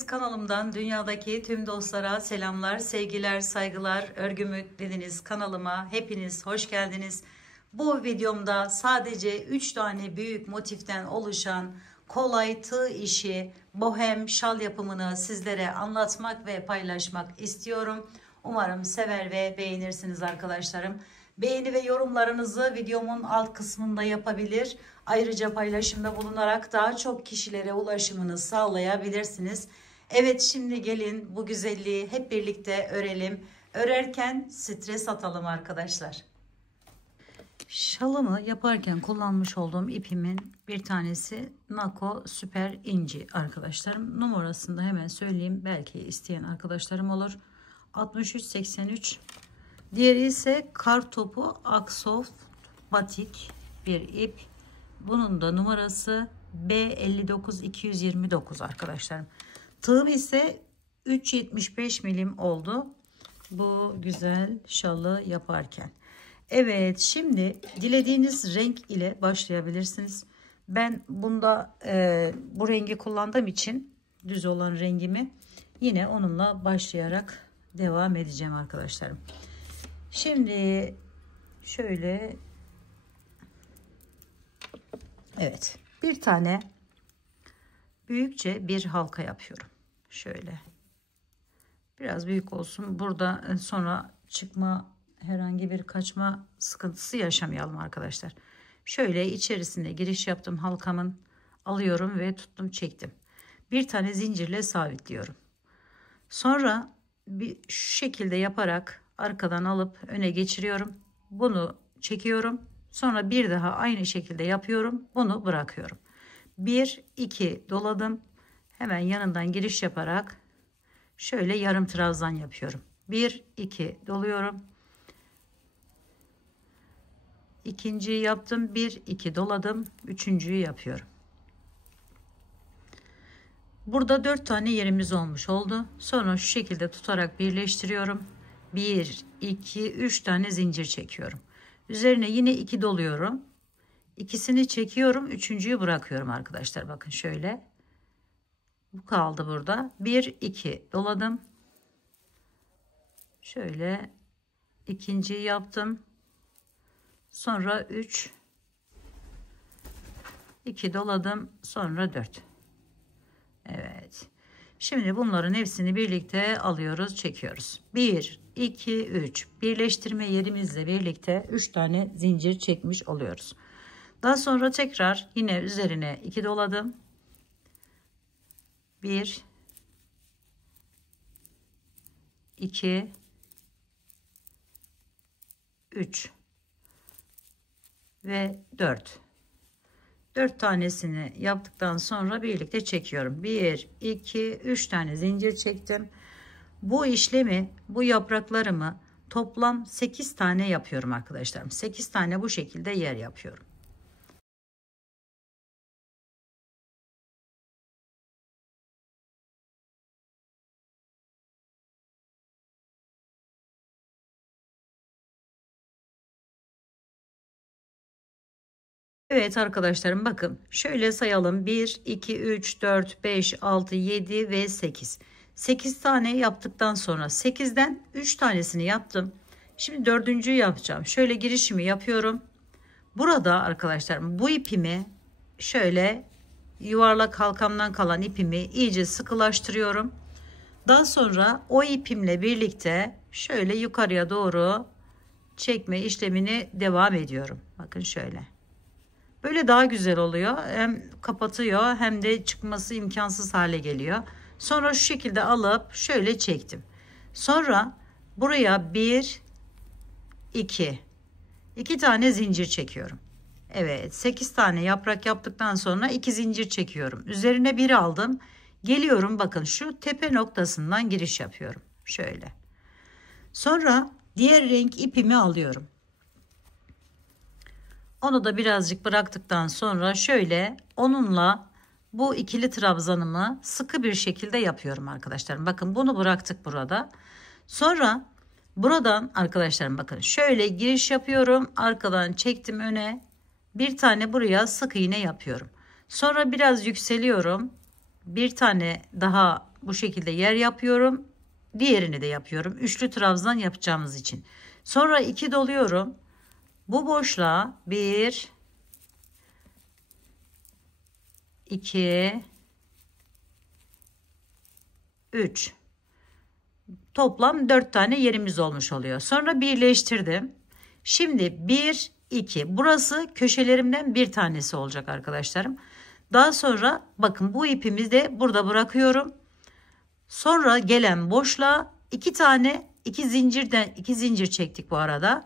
Deniz kanalımdan dünyadaki tüm dostlara selamlar, sevgiler, saygılar. Örgümü Deniz kanalıma hepiniz hoş geldiniz. Bu videomda sadece 3 tane büyük motiften oluşan kolay tığ işi, bohem şal yapımını sizlere anlatmak ve paylaşmak istiyorum. Umarım sever ve beğenirsiniz arkadaşlarım. Beğeni ve yorumlarınızı videomun alt kısmında yapabilir. Ayrıca paylaşımda bulunarak daha çok kişilere ulaşımını sağlayabilirsiniz. Evet, şimdi gelin bu güzelliği hep birlikte örelim. Örerken stres atalım arkadaşlar. Şalımı yaparken kullanmış olduğum ipimin bir tanesi Nako Süper İnci arkadaşlarım. Numarasını da hemen söyleyeyim. Belki isteyen arkadaşlarım olur. 6383. Diğeri ise Kartopu Aksoft Batik bir ip. Bunun da numarası B59229 arkadaşlarım. Tığım ise 3.75 milim oldu bu güzel şalı yaparken. Evet, şimdi dilediğiniz renk ile başlayabilirsiniz. Ben bunda bu rengi kullandığım için düz olan rengimi yine onunla başlayarak devam edeceğim arkadaşlarım. Şimdi şöyle, evet, bir tane büyükçe bir halka yapıyorum. Şöyle biraz büyük olsun, burada sonra çıkma, herhangi bir kaçma sıkıntısı yaşamayalım arkadaşlar. Şöyle içerisine giriş yaptım halkamın, alıyorum ve tuttum, çektim. Bir tane zincirle sabitliyorum. Sonra şu şekilde yaparak arkadan alıp öne geçiriyorum. Bunu çekiyorum. Sonra bir daha aynı şekilde yapıyorum. Bunu bırakıyorum. 1 2 doladım. Hemen yanından giriş yaparak şöyle yarım trabzan yapıyorum. 1 2 doluyorum. İkinciyi yaptım. 1 2 doladım. Üçüncüyü yapıyorum. Burada 4 tane yerimiz olmuş oldu. Sonra şu şekilde tutarak birleştiriyorum. 1 2 3 tane zincir çekiyorum. Üzerine yine 2 doluyorum. İkisini çekiyorum. Üçüncüyü bırakıyorum arkadaşlar. Bakın şöyle. Bu kaldı burada. 1 2 doladım. Şöyle ikinciyi yaptım. Sonra 3 2 doladım. Sonra 4. Evet. Şimdi bunların hepsini birlikte alıyoruz, çekiyoruz. 1 2 3 birleştirme yerimizle birlikte 3 tane zincir çekmiş oluyoruz. Daha sonra tekrar yine üzerine 2 doladım. 1 2 3 ve 4 tanesini yaptıktan sonra birlikte çekiyorum. 1 2 3 tane zincir çektim. Bu işlemi, bu yapraklarımı toplam 8 tane yapıyorum arkadaşlarım. 8 tane bu şekilde yer yapıyorum. Evet arkadaşlarım, bakın şöyle sayalım. 1 2 3 4 5 6 7 ve 8 tane yaptıktan sonra 8'den 3 tanesini yaptım. Şimdi dördüncüyü yapacağım. Şöyle girişimi yapıyorum. Burada arkadaşlarım bu ipimi şöyle yuvarlak halkamdan kalan ipimi iyice sıkılaştırıyorum. Daha sonra o ipimle birlikte şöyle yukarıya doğru çekme işlemini devam ediyorum. Bakın şöyle. Böyle daha güzel oluyor. Hem kapatıyor hem de çıkması imkansız hale geliyor. Sonra şu şekilde alıp şöyle çektim. Sonra buraya 1 2 tane zincir çekiyorum. Evet, 8 tane yaprak yaptıktan sonra 2 zincir çekiyorum. Üzerine 1 aldım. Geliyorum, bakın şu tepe noktasından giriş yapıyorum. Şöyle. Sonra diğer renk ipimi alıyorum. Onu da birazcık bıraktıktan sonra şöyle onunla bu ikili trabzanımı sıkı bir şekilde yapıyorum arkadaşlarım. Bakın bunu bıraktık burada. Sonra buradan arkadaşlarım bakın şöyle giriş yapıyorum. Arkadan çektim öne. Bir tane buraya sık iğne yapıyorum. Sonra biraz yükseliyorum. Bir tane daha bu şekilde yer yapıyorum. Diğerini de yapıyorum. Üçlü trabzan yapacağımız için. Sonra 2 doluyorum. Bu boşluğa 1 2 3 toplam 4 tane yerimiz olmuş oluyor. Sonra birleştirdim. Şimdi 1 2 burası köşelerimden bir tanesi olacak arkadaşlarım. Daha sonra bakın bu ipimi de burada bırakıyorum. Sonra gelen boşluğa 2 tane 2 zincirden 2 zincir çektik bu arada.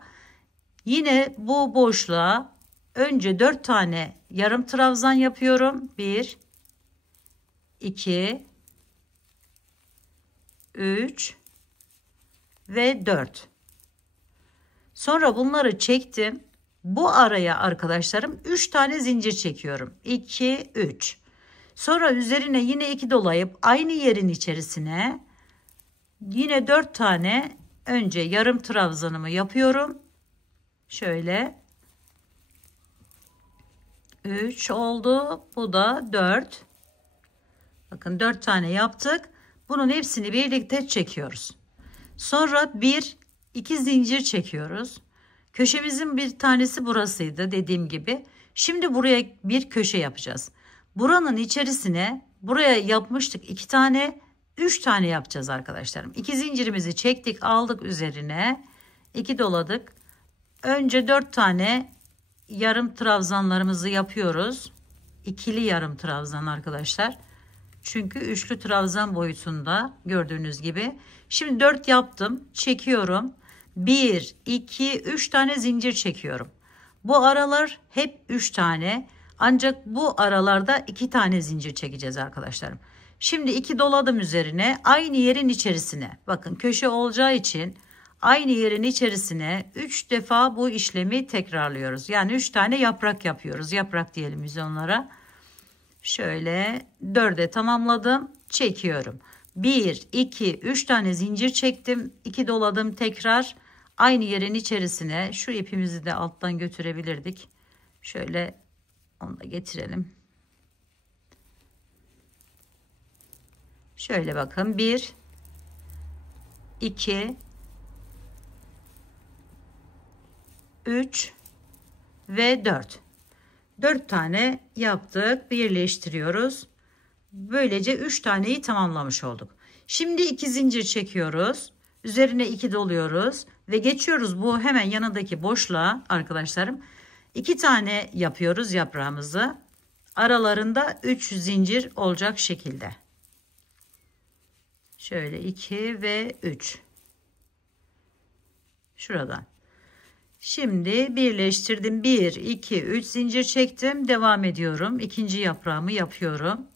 Yine bu boşluğa önce 4 tane yarım trabzan yapıyorum. 1 2 3 ve 4. Sonra bunları çektim. Bu araya arkadaşlarım 3 tane zincir çekiyorum. 2 3. Sonra üzerine yine 2 dolayıp aynı yerin içerisine yine 4 tane önce yarım trabzanımı yapıyorum. Şöyle 3 oldu. Bu da 4. Bakın 4 tane yaptık. Bunun hepsini birlikte çekiyoruz. Sonra 1 2 zincir çekiyoruz. Köşemizin bir tanesi burasıydı dediğim gibi. Şimdi buraya bir köşe yapacağız. Buranın içerisine buraya yapmıştık 2 tane, 3 tane yapacağız arkadaşlarım. 2 zincirimizi çektik, aldık üzerine. 2 doladık. Önce 4 tane yarım trabzanlarımızı yapıyoruz. İkili yarım trabzan arkadaşlar. Çünkü üçlü trabzan boyutunda gördüğünüz gibi. Şimdi 4 yaptım. Çekiyorum. 1, 2, 3 tane zincir çekiyorum. Bu aralar hep 3 tane. Ancak bu aralarda 2 tane zincir çekeceğiz arkadaşlarım. Şimdi 2 doladım üzerine. Aynı yerin içerisine. Bakın köşe olacağı için aynı yerin içerisine 3 defa bu işlemi tekrarlıyoruz. Yani 3 tane yaprak yapıyoruz. Yaprak diyelim biz onlara. Şöyle 4'e tamamladım. Çekiyorum. 1, 2, 3 tane zincir çektim. 2 doladım tekrar. Aynı yerin içerisine şu ipimizi de alttan götürebilirdik. Şöyle onu da getirelim. Şöyle bakın. 1, 2, 3 ve 4. 4 tane yaptık. Birleştiriyoruz. Böylece 3 taneyi tamamlamış olduk. Şimdi 2 zincir çekiyoruz. Üzerine 2 doluyoruz. Ve geçiyoruz bu hemen yanındaki boşluğa arkadaşlarım. 2 tane yapıyoruz yaprağımızı. Aralarında 3 zincir olacak şekilde. Şöyle 2 ve 3. Şuradan. Şimdi birleştirdim. 1, 2, 3 zincir çektim. Devam ediyorum. İkinci yaprağımı yapıyorum.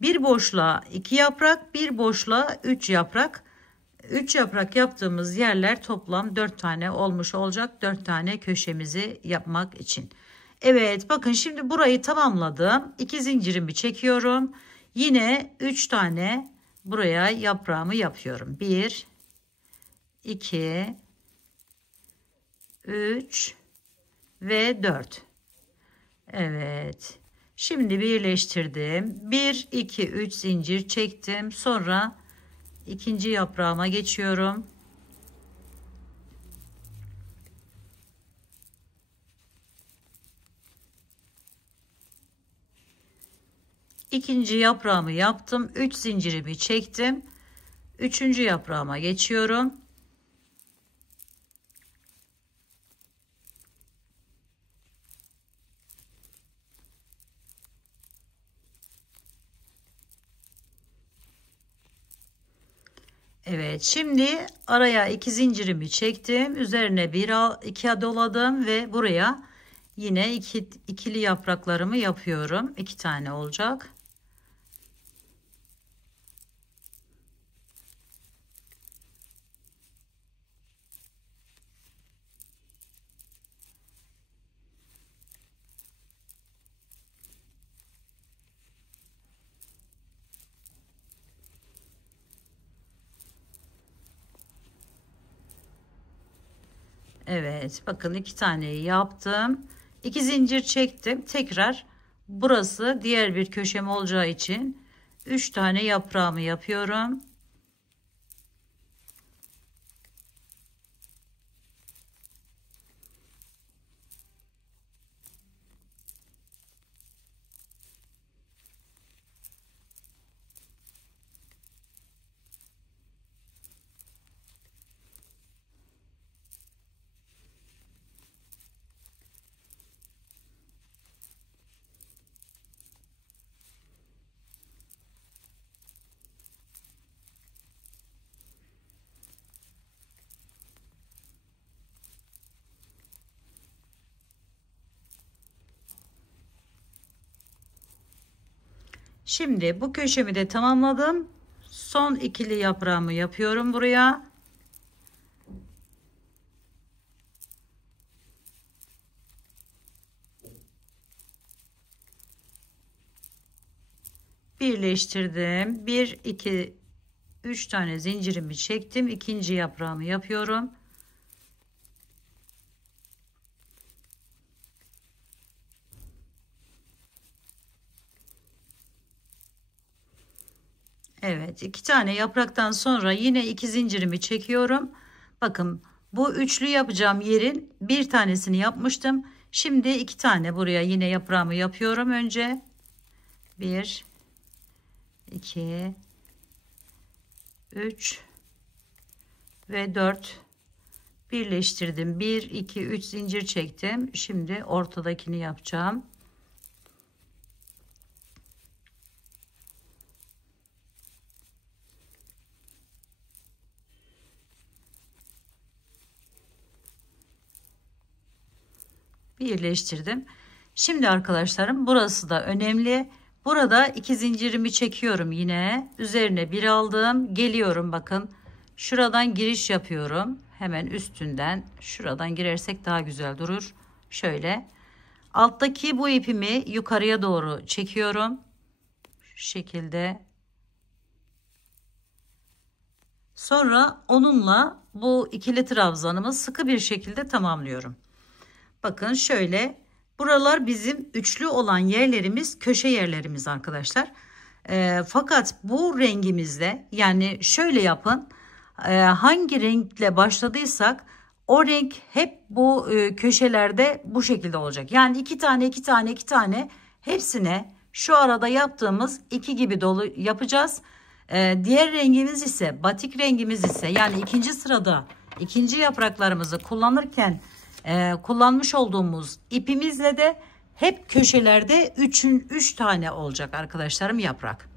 Bir boşluğa 2 yaprak, bir boşluğa 3 yaprak. 3 yaprak yaptığımız yerler toplam 4 tane olmuş olacak. 4 tane köşemizi yapmak için. Evet bakın şimdi burayı tamamladım. 2 zincirimi çekiyorum. Yine 3 tane buraya yaprağımı yapıyorum. 1, 2, 3 ve 4. Evet. Şimdi birleştirdim. 1, 2, 3 zincir çektim. Sonra ikinci yaprağıma geçiyorum. İkinci yaprağımı yaptım. 3 zincirimi çektim. Üçüncü yaprağıma geçiyorum. Evet şimdi araya 2 zincirimi çektim. Üzerine 2 doladım ve buraya yine ikili yapraklarımı yapıyorum. 2 tane olacak. Evet bakın 2 taneyi yaptım. 2 zincir çektim. Tekrar burası diğer bir köşem olacağı için 3 tane yaprağımı yapıyorum. Şimdi bu köşemi de tamamladım. Son ikili yaprağımı yapıyorum buraya. Birleştirdim. 1 2 3 tane zincirimi çektim. İkinci yaprağımı yapıyorum. Evet, 2 tane yapraktan sonra yine 2 zincirimi çekiyorum. Bakın, bu üçlü yapacağım yerin bir tanesini yapmıştım. Şimdi 2 tane buraya yine yaprağımı yapıyorum önce. 1 2 3 ve 4 birleştirdim. 1 2 3 zincir çektim. Şimdi ortadakini yapacağım. Birleştirdim. Şimdi arkadaşlarım, burası da önemli. Burada 2 zincirimi çekiyorum yine. Üzerine bir aldım. Geliyorum, bakın. Şuradan giriş yapıyorum. Hemen üstünden. Şuradan girersek daha güzel durur. Şöyle. Alttaki bu ipimi yukarıya doğru çekiyorum. Şu şekilde. Sonra onunla bu ikili trabzanımı sıkı bir şekilde tamamlıyorum. Bakın şöyle, buralar bizim üçlü olan yerlerimiz, köşe yerlerimiz arkadaşlar. Fakat bu rengimizde, yani şöyle yapın, hangi renkle başladıysak o renk hep bu köşelerde bu şekilde olacak. Yani iki tane hepsine şu arada yaptığımız iki gibi dolu yapacağız. Diğer rengimiz ise, batik rengimiz ise, yani ikinci sırada ikinci yapraklarımızı kullanırken kullanmış olduğumuz ipimizle de hep köşelerde 3 tane olacak arkadaşlarım yaprak.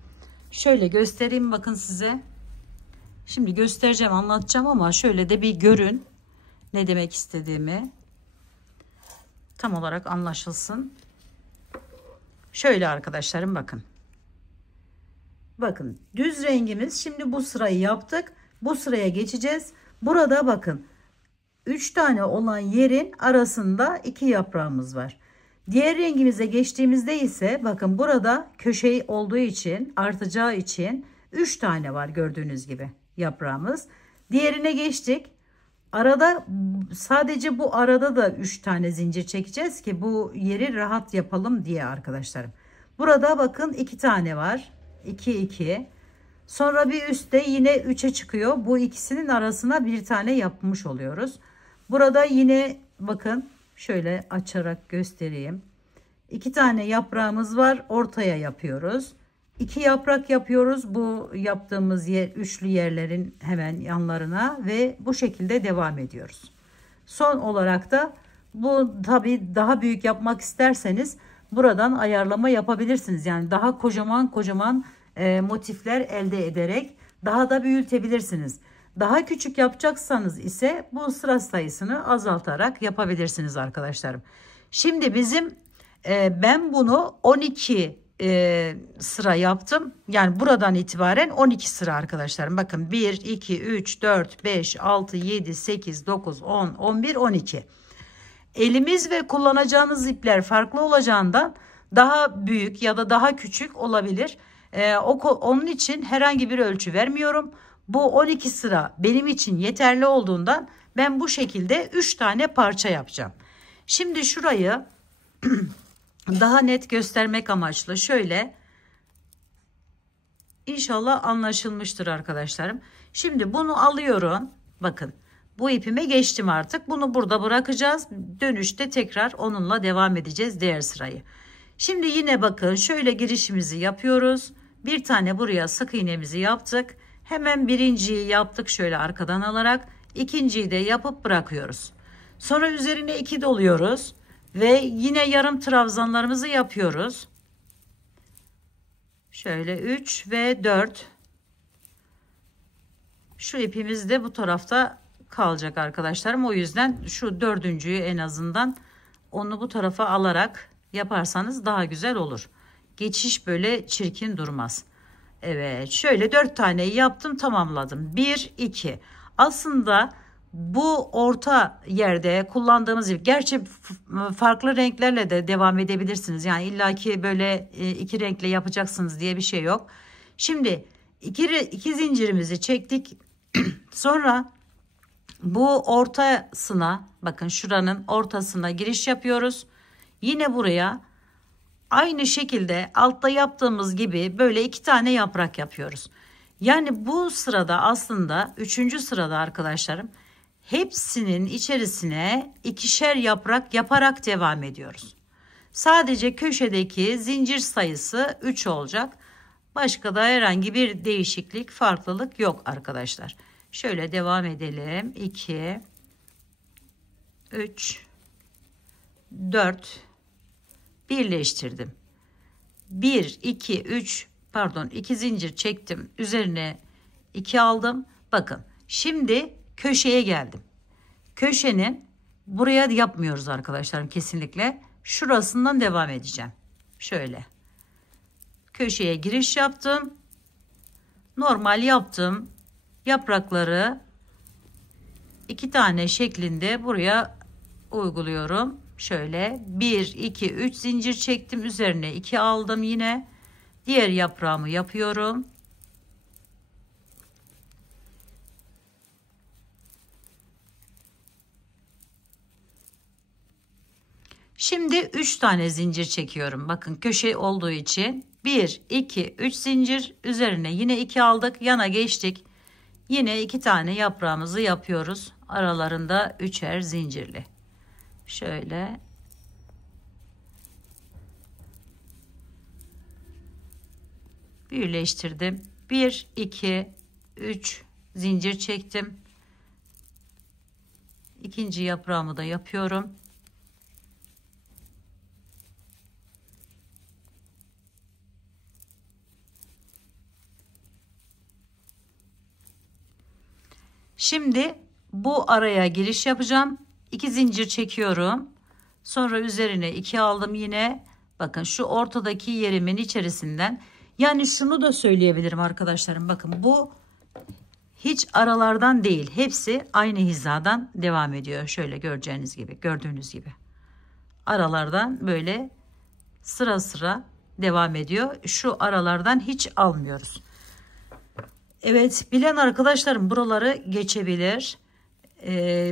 Şöyle göstereyim bakın size. Şimdi göstereceğim, anlatacağım ama şöyle de bir görün ne demek istediğimi. Tam olarak anlaşılsın. Şöyle arkadaşlarım, bakın. Bakın, düz rengimiz, şimdi bu sırayı yaptık. Bu sıraya geçeceğiz. Burada bakın, 3 tane olan yerin arasında 2 yaprağımız var. Diğer rengimize geçtiğimizde ise bakın, burada köşe olduğu için, artacağı için 3 tane var gördüğünüz gibi yaprağımız. Diğerine geçtik. Arada, sadece bu arada da 3 tane zincir çekeceğiz ki bu yeri rahat yapalım diye arkadaşlarım. Burada bakın 2 tane var. 2 2. Sonra bir üstte yine 3'e çıkıyor. Bu ikisinin arasına bir tane yapmış oluyoruz. Burada yine bakın, şöyle açarak göstereyim. 2 tane yaprağımız var. Ortaya yapıyoruz. 2 yaprak yapıyoruz. Bu yaptığımız yer, üçlü yerlerin hemen yanlarına ve bu şekilde devam ediyoruz. Son olarak da bu, tabi daha büyük yapmak isterseniz buradan ayarlama yapabilirsiniz. Yani daha kocaman motifler elde ederek daha da büyütebilirsiniz. Daha küçük yapacaksanız ise bu sıra sayısını azaltarak yapabilirsiniz arkadaşlarım. Şimdi bizim ben bunu 12 sıra yaptım. Yani buradan itibaren 12 sıra arkadaşlarım. Bakın 1, 2, 3, 4, 5, 6, 7, 8, 9, 10, 11, 12. Elimiz ve kullanacağınız ipler farklı olacağından daha büyük ya da daha küçük olabilir. Onun için herhangi bir ölçü vermiyorum. Bu 12 sıra benim için yeterli olduğundan ben bu şekilde 3 tane parça yapacağım. Şimdi şurayı daha net göstermek amaçlı şöyle İnşallah anlaşılmıştır arkadaşlarım. Şimdi bunu alıyorum. Bakın bu ipime geçtim artık. Bunu burada bırakacağız. Dönüşte tekrar onunla devam edeceğiz diğer sırayı. Şimdi yine bakın şöyle girişimizi yapıyoruz. Bir tane buraya sık iğnemizi yaptık. Hemen birinciyi yaptık şöyle arkadan alarak. İkinciyi de yapıp bırakıyoruz. Sonra üzerine 2 doluyoruz. Ve yine yarım trabzanlarımızı yapıyoruz. Şöyle 3 ve 4. Şu ipimiz de bu tarafta kalacak arkadaşlarım. O yüzden şu dördüncüyü en azından onu bu tarafa alarak yaparsanız daha güzel olur. Geçiş böyle çirkin durmaz. Evet, şöyle 4 tane yaptım, tamamladım. 1 2. Aslında bu orta yerde kullandığımız ip, gerçi farklı renklerle de devam edebilirsiniz. Yani illaki böyle iki renkle yapacaksınız diye bir şey yok. Şimdi iki zincirimizi çektik. Sonra bu ortasına, bakın şuranın ortasına giriş yapıyoruz. Yine buraya aynı şekilde altta yaptığımız gibi böyle 2 tane yaprak yapıyoruz. Yani bu sırada aslında 3. sırada arkadaşlarım hepsinin içerisine ikişer yaprak yaparak devam ediyoruz. Sadece köşedeki zincir sayısı 3 olacak. Başka da herhangi bir değişiklik, farklılık yok arkadaşlar. Şöyle devam edelim. 2 3 4 birleştirdim. 1 2 3 pardon 2 zincir çektim. Üzerine 2 aldım. Bakın şimdi köşeye geldim. Köşenin buraya yapmıyoruz arkadaşlarım kesinlikle. Şurasından devam edeceğim. Şöyle. Köşeye giriş yaptım. Normal yaptım. Yaprakları 2 tane şeklinde buraya uyguluyorum. Şöyle 1 2 3 zincir çektim, üzerine 2 aldım, yine diğer yaprağımı yapıyorum. Şimdi 3 tane zincir çekiyorum. Bakın köşe olduğu için 1 2 3 zincir, üzerine yine 2 aldık, yana geçtik. Yine 2 tane yaprağımızı yapıyoruz. Aralarında üçer zincirli. Şöyle birleştirdim. 1 2 3 zincir çektim. İkinci yaprağımı da yapıyorum. Şimdi bu araya giriş yapacağım. 2 zincir çekiyorum. Sonra üzerine 2 aldım yine. Bakın şu ortadaki yerimin içerisinden, yani şunu da söyleyebilirim arkadaşlarım. Bakın bu hiç aralardan değil. Hepsi aynı hizadan devam ediyor. Şöyle gördüğünüz gibi. Aralardan böyle sıra sıra devam ediyor. Şu aralardan hiç almıyoruz. Evet, bilen arkadaşlarım buraları geçebilir.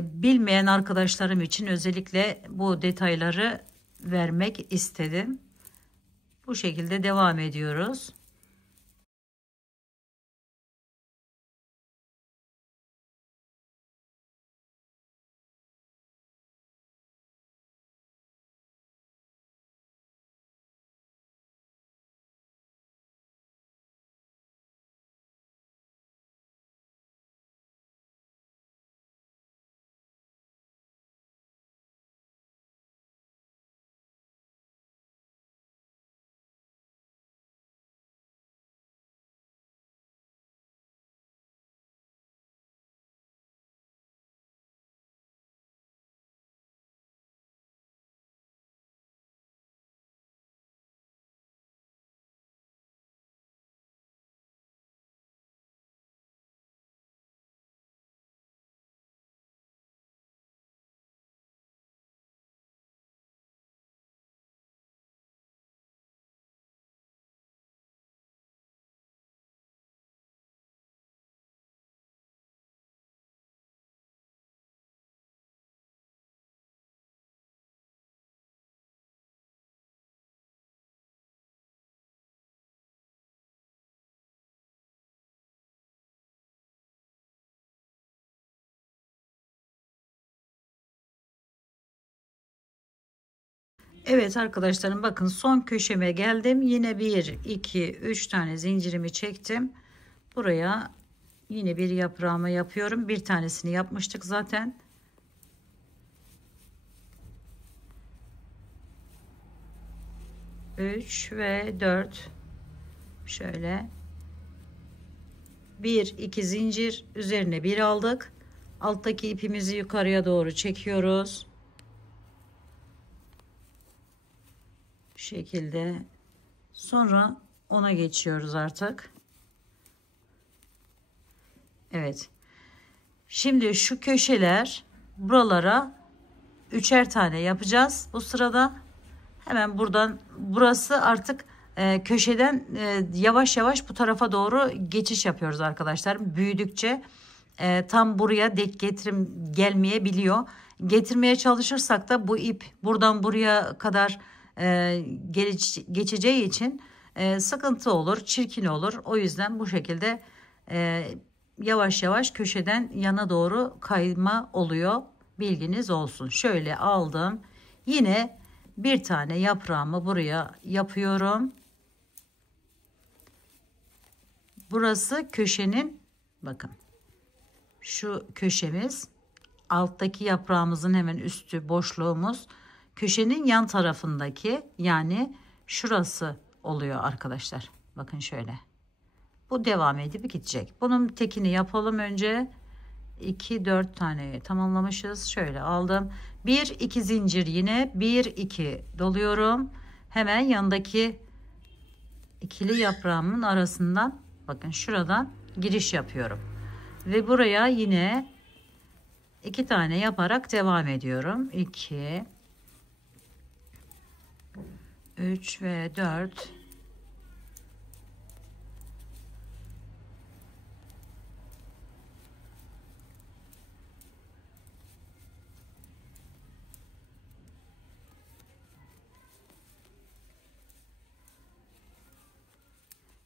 Bilmeyen arkadaşlarım için özellikle bu detayları vermek istedim. Bu şekilde devam ediyoruz. Evet arkadaşlarım, bakın son köşeme geldim. Yine 1 2 3 tane zincirimi çektim. Buraya yine bir yaprağımı yapıyorum. Bir tanesini yapmıştık zaten. Üç ve 4, şöyle 1 2 zincir üzerine bir aldık. Alttaki ipimizi yukarıya doğru çekiyoruz. Bu şekilde. Sonra ona geçiyoruz artık. Evet. Şimdi şu köşeler, buralara üçer tane yapacağız. Bu sırada hemen buradan, burası artık köşeden yavaş yavaş bu tarafa doğru geçiş yapıyoruz arkadaşlar. Büyüdükçe tam buraya dek getirim gelmeyebiliyor. Getirmeye çalışırsak da bu ip buradan buraya kadar geçeceği için sıkıntı olur, çirkin olur. O yüzden bu şekilde yavaş yavaş köşeden yana doğru kayma oluyor. Bilginiz olsun. Şöyle aldım. Yine bir tane yaprağımı buraya yapıyorum. Burası köşenin, bakın şu köşemiz, alttaki yaprağımızın hemen üstü boşluğumuz, köşenin yan tarafındaki, yani şurası oluyor arkadaşlar. Bakın şöyle. Bu devam edip gidecek. Bunun tekini yapalım önce. 2 4 tane tamamlamışız. Şöyle aldım. 1 2 zincir, yine 1 2 doluyorum. Hemen yanındaki ikili yaprağımın arasından, bakın şuradan giriş yapıyorum. Ve buraya yine 2 tane yaparak devam ediyorum. 2 3 ve 4.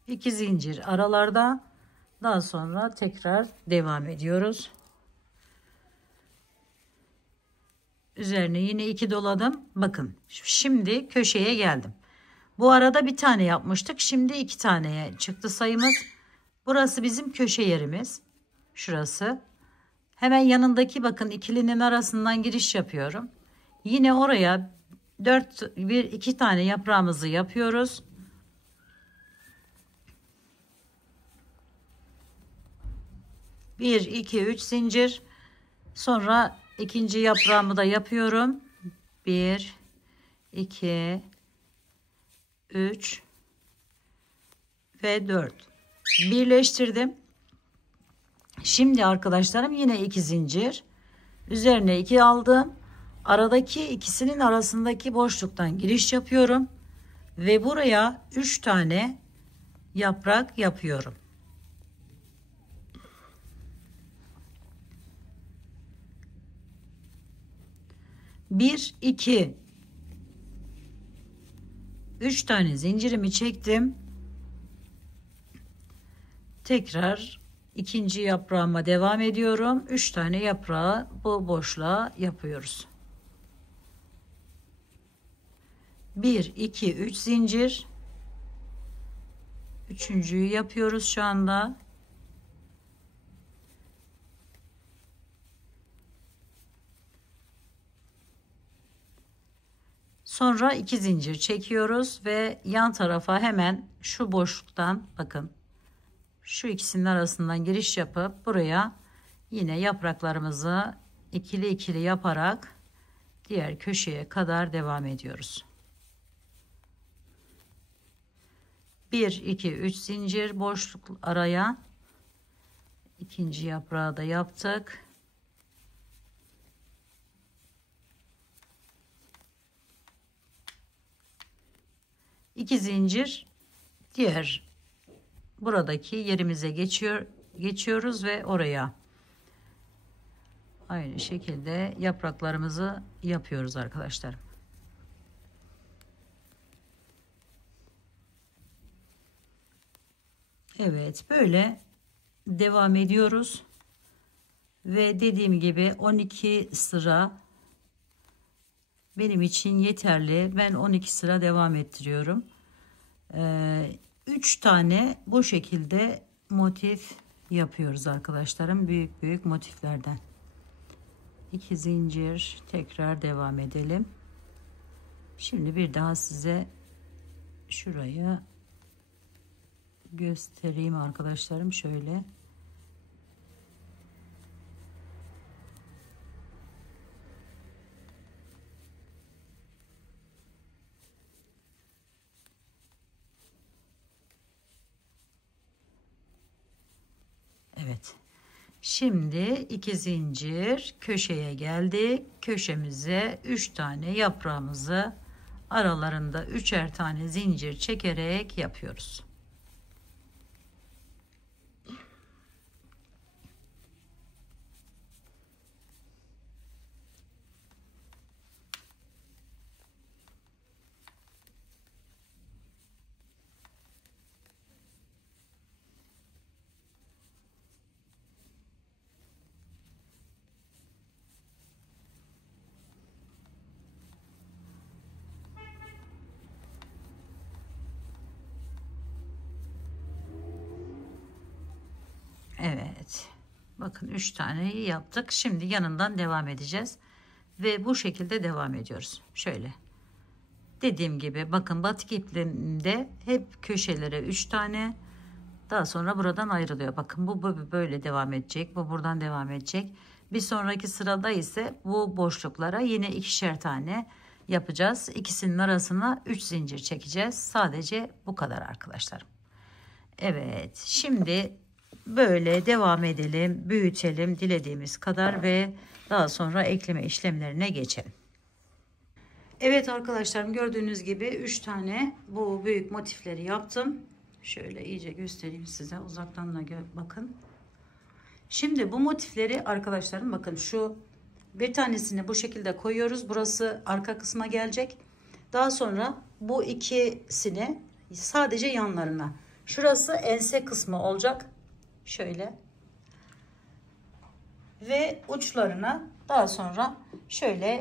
İki zincir aralarda, daha sonra tekrar devam ediyoruz. Üzerine yine 2 doladım. Bakın şimdi köşeye geldim. Bu arada bir tane yapmıştık. Şimdi 2 taneye çıktı sayımız. Burası bizim köşe yerimiz. Şurası. Hemen yanındaki, bakın ikilinin arasından giriş yapıyorum. Yine oraya 2 tane yaprağımızı yapıyoruz. Bir, iki, üç zincir. Sonra ikinci yaprağımı da yapıyorum. 1 2 3 ve 4 birleştirdim. Şimdi arkadaşlarım yine 2 zincir üzerine 2 aldım. Aradaki ikisinin arasındaki boşluktan giriş yapıyorum ve buraya 3 tane yaprak yapıyorum. 1 2 3 tane zincirimi çektim. Tekrar ikinci yaprağıma devam ediyorum. 3 tane yaprağı bu boşluğa yapıyoruz. 1 2 3 zincir. Üçüncüyü yapıyoruz şu anda. Sonra 2 zincir çekiyoruz ve yan tarafa hemen şu boşluktan, bakın şu ikisinin arasından giriş yapıp buraya yine yapraklarımızı ikili ikili yaparak diğer köşeye kadar devam ediyoruz. 1 2 3 zincir boşluk araya, ikinci yaprağı da yaptık. İki zincir diğer buradaki yerimize geçiyoruz ve oraya aynı şekilde yapraklarımızı yapıyoruz arkadaşlar. Evet, böyle devam ediyoruz ve dediğim gibi 12 sıra benim için yeterli. Ben 12 sıra devam ettiriyorum. 3 tane bu şekilde motif yapıyoruz arkadaşlarım. Büyük büyük motiflerden. 2 zincir, tekrar devam edelim. Şimdi bir daha size şurayı göstereyim arkadaşlarım. Şöyle. Evet. Şimdi 2 zincir köşeye geldik. Köşemize 3 tane yaprağımızı aralarında 3'er tane zincir çekerek yapıyoruz. Evet. Bakın 3 taneyi yaptık. Şimdi yanından devam edeceğiz. Ve bu şekilde devam ediyoruz. Şöyle. Dediğim gibi bakın batik ipimde hep köşelere 3 tane. Daha sonra buradan ayrılıyor. Bakın bu böyle devam edecek. Bu buradan devam edecek. Bir sonraki sırada ise bu boşluklara yine 2'şer tane yapacağız. İkisinin arasına 3 zincir çekeceğiz. Sadece bu kadar arkadaşlar. Evet. Şimdi böyle devam edelim. Büyütelim dilediğimiz kadar ve daha sonra ekleme işlemlerine geçelim. Evet arkadaşlarım, gördüğünüz gibi 3 tane bu büyük motifleri yaptım. Şöyle iyice göstereyim size, uzaktan da bakın. Şimdi bu motifleri arkadaşlarım bakın, şu bir tanesini bu şekilde koyuyoruz. Burası arka kısma gelecek. Daha sonra bu ikisini sadece yanlarına. Şurası ense kısmı olacak. Şöyle. Ve uçlarına daha sonra şöyle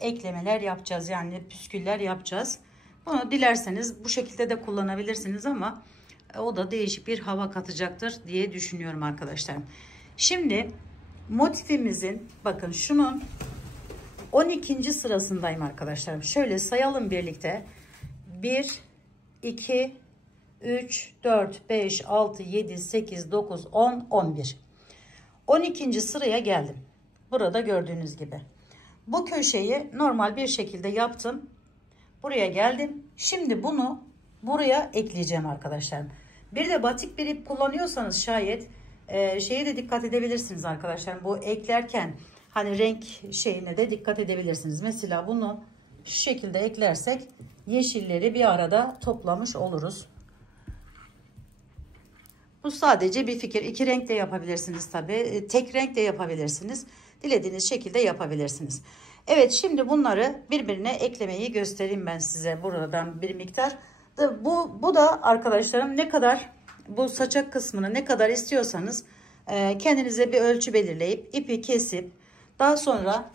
eklemeler yapacağız. Yani püsküller yapacağız. Bunu dilerseniz bu şekilde de kullanabilirsiniz ama o da değişik bir hava katacaktır diye düşünüyorum arkadaşlar. Şimdi motifimizin bakın şunun 12. sırasındayım arkadaşlarım. Şöyle sayalım birlikte. 1, 2, 3, 4, 5, 6, 7, 8, 9, 10, 11. 12. sıraya geldim. Burada gördüğünüz gibi. Bu köşeyi normal bir şekilde yaptım. Buraya geldim. Şimdi bunu buraya ekleyeceğim arkadaşlar. Bir de batik bir ip kullanıyorsanız şayet şeye de dikkat edebilirsiniz arkadaşlar. Bu eklerken hani renk şeyine de dikkat edebilirsiniz. Mesela bunu şu şekilde eklersek yeşilleri bir arada toplamış oluruz. Bu sadece bir fikir. 2 renk de yapabilirsiniz tabi. Tek renk de yapabilirsiniz. Dilediğiniz şekilde yapabilirsiniz. Evet, şimdi bunları birbirine eklemeyi göstereyim ben size buradan bir miktar. Bu da arkadaşlarım ne kadar, bu saçak kısmını ne kadar istiyorsanız kendinize bir ölçü belirleyip ipi kesip daha sonra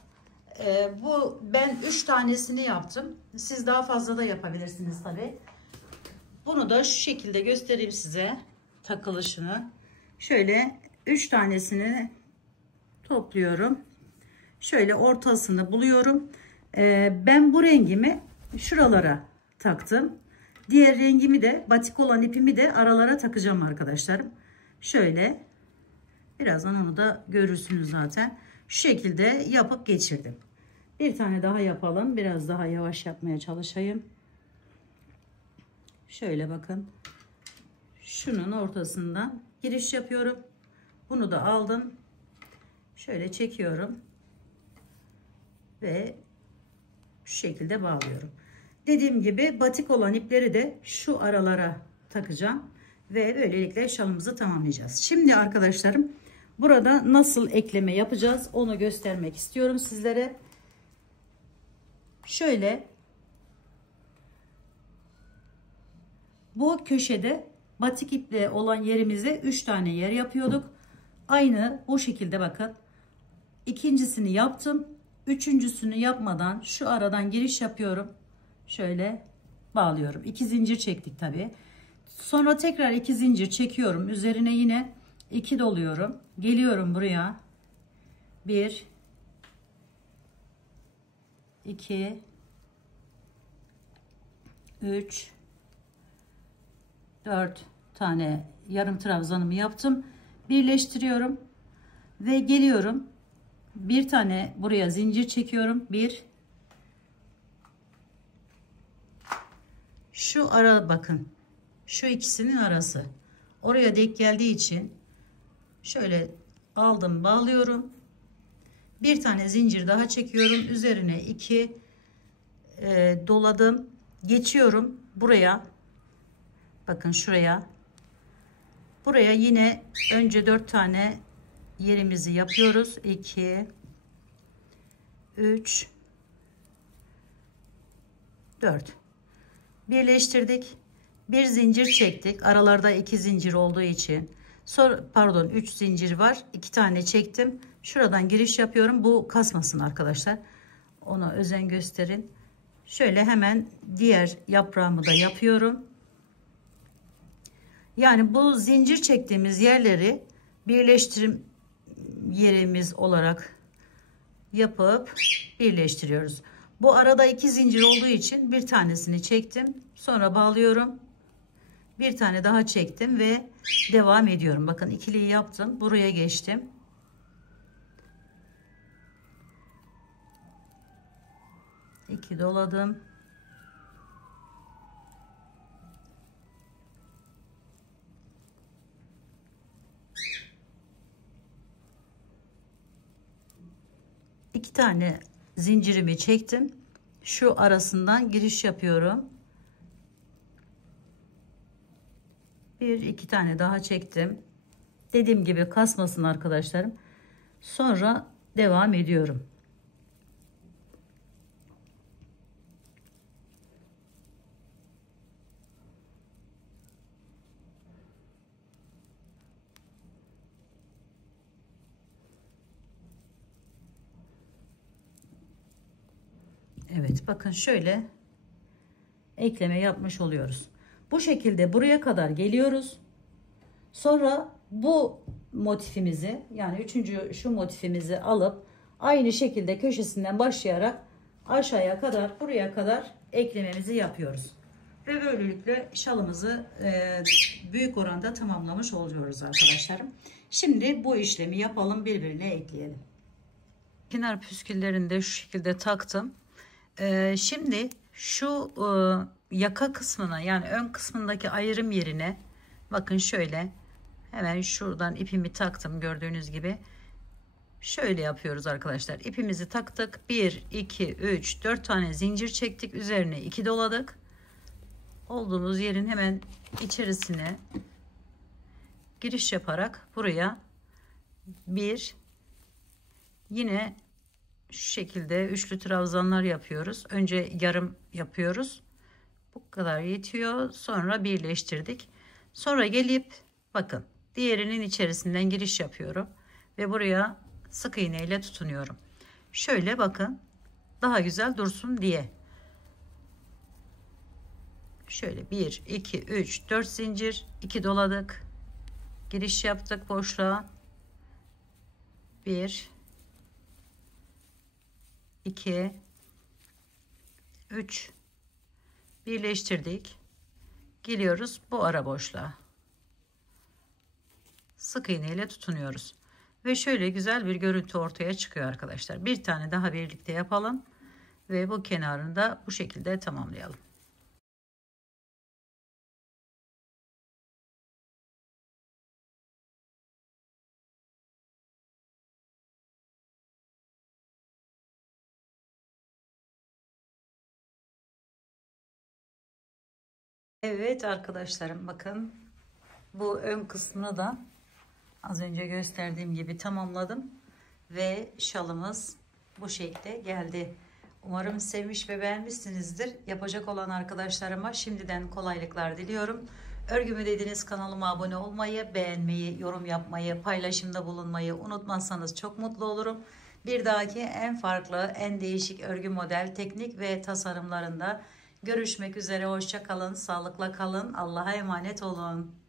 bu ben 3 tanesini yaptım. Siz daha fazla da yapabilirsiniz tabi. Bunu da şu şekilde göstereyim size takılışını. Şöyle 3 tanesini topluyorum. Şöyle ortasını buluyorum. Ben bu rengimi şuralara taktım. Diğer rengimi de, batik olan ipimi de aralara takacağım arkadaşlarım. Şöyle birazdan onu da görürsünüz zaten. Şu şekilde yapıp geçirdim. Bir tane daha yapalım. Biraz daha yavaş yapmaya çalışayım. Şöyle bakın. Şunun ortasından giriş yapıyorum. Bunu da aldım. Şöyle çekiyorum. Ve şu şekilde bağlıyorum. Dediğim gibi batik olan ipleri de şu aralara takacağım. Ve böylelikle şalımızı tamamlayacağız. Şimdi arkadaşlarım, burada nasıl ekleme yapacağız onu göstermek istiyorum sizlere. Şöyle bu köşede batik iple olan yerimize 3 tane yer yapıyorduk. Aynı bu şekilde bakın. İkincisini yaptım. Üçüncüsünü yapmadan şu aradan giriş yapıyorum. Şöyle bağlıyorum. 2 zincir çektik tabi. Sonra tekrar 2 zincir çekiyorum. Üzerine yine 2 doluyorum. Geliyorum buraya. 1 2 3 4 tane yarım trabzanımı yaptım. Birleştiriyorum ve geliyorum. Bir tane buraya zincir çekiyorum. Bir, şu ara bakın. Şu ikisinin arası. Oraya denk geldiği için şöyle aldım, bağlıyorum. Bir tane zincir daha çekiyorum. Üzerine 2 doladım. Geçiyorum buraya. Bakın şuraya. Buraya yine önce 4 tane yerimizi yapıyoruz. 2 3 4 birleştirdik. Bir zincir çektik. Aralarda 2 zincir olduğu için. Sonra pardon 3 zincir var. 2 tane çektim. Şuradan giriş yapıyorum. Bu kasmasın arkadaşlar. Ona özen gösterin. Şöyle hemen diğer yaprağımı da yapıyorum. Yani bu zincir çektiğimiz yerleri birleştirim yerimiz olarak yapıp birleştiriyoruz. Bu arada 2 zincir olduğu için bir tanesini çektim. Sonra bağlıyorum. Bir tane daha çektim ve devam ediyorum. Bakın ikiliyi yaptım. Buraya geçtim. İki doladım. İki tane zincirimi çektim. Şu arasından giriş yapıyorum. Bir iki tane daha çektim. Dediğim gibi kasmasın arkadaşlarım. Sonra devam ediyorum. Evet bakın şöyle ekleme yapmış oluyoruz. Bu şekilde buraya kadar geliyoruz. Sonra bu motifimizi yani üçüncü şu motifimizi alıp aynı şekilde köşesinden başlayarak aşağıya kadar buraya kadar eklememizi yapıyoruz. Ve böylelikle şalımızı büyük oranda tamamlamış oluyoruz arkadaşlarım. Şimdi bu işlemi yapalım, birbirine ekleyelim. Kenar püsküllerini de şu şekilde taktım. Şimdi şu yaka kısmına yani ön kısmındaki ayrım yerine bakın şöyle hemen şuradan ipimi taktım gördüğünüz gibi. Şöyle yapıyoruz arkadaşlar. İpimizi taktık. 1 2 3 4 tane zincir çektik. Üzerine 2 doladık. Olduğumuz yerin hemen içerisine giriş yaparak buraya bir yine şu şekilde üçlü trabzanlar yapıyoruz. Önce yarım yapıyoruz. Bu kadar yetiyor. Sonra birleştirdik. Sonra gelip bakın diğerinin içerisinden giriş yapıyorum ve buraya sık iğne ile tutunuyorum. Şöyle bakın daha güzel dursun diye. Şöyle 1 2 3 4 zincir 2 doladık. Giriş yaptık boşluğa. 1 2 3 birleştirdik. Geliyoruz bu ara boşluğa. Sık iğne ile tutunuyoruz. Ve şöyle güzel bir görüntü ortaya çıkıyor arkadaşlar. Bir tane daha birlikte yapalım. Ve bu kenarını da bu şekilde tamamlayalım. Evet arkadaşlarım bakın bu ön kısmını da az önce gösterdiğim gibi tamamladım ve şalımız bu şekilde geldi. Umarım sevmiş ve beğenmişsinizdir. Yapacak olan arkadaşlarıma şimdiden kolaylıklar diliyorum. Örgümü dediğiniz kanalıma abone olmayı, beğenmeyi, yorum yapmayı, paylaşımda bulunmayı unutmazsanız çok mutlu olurum. Bir dahaki en farklı, en değişik örgü model, teknik ve tasarımlarında görüşmek üzere. Hoşça kalın, sağlıkla kalın, Allah'a emanet olun.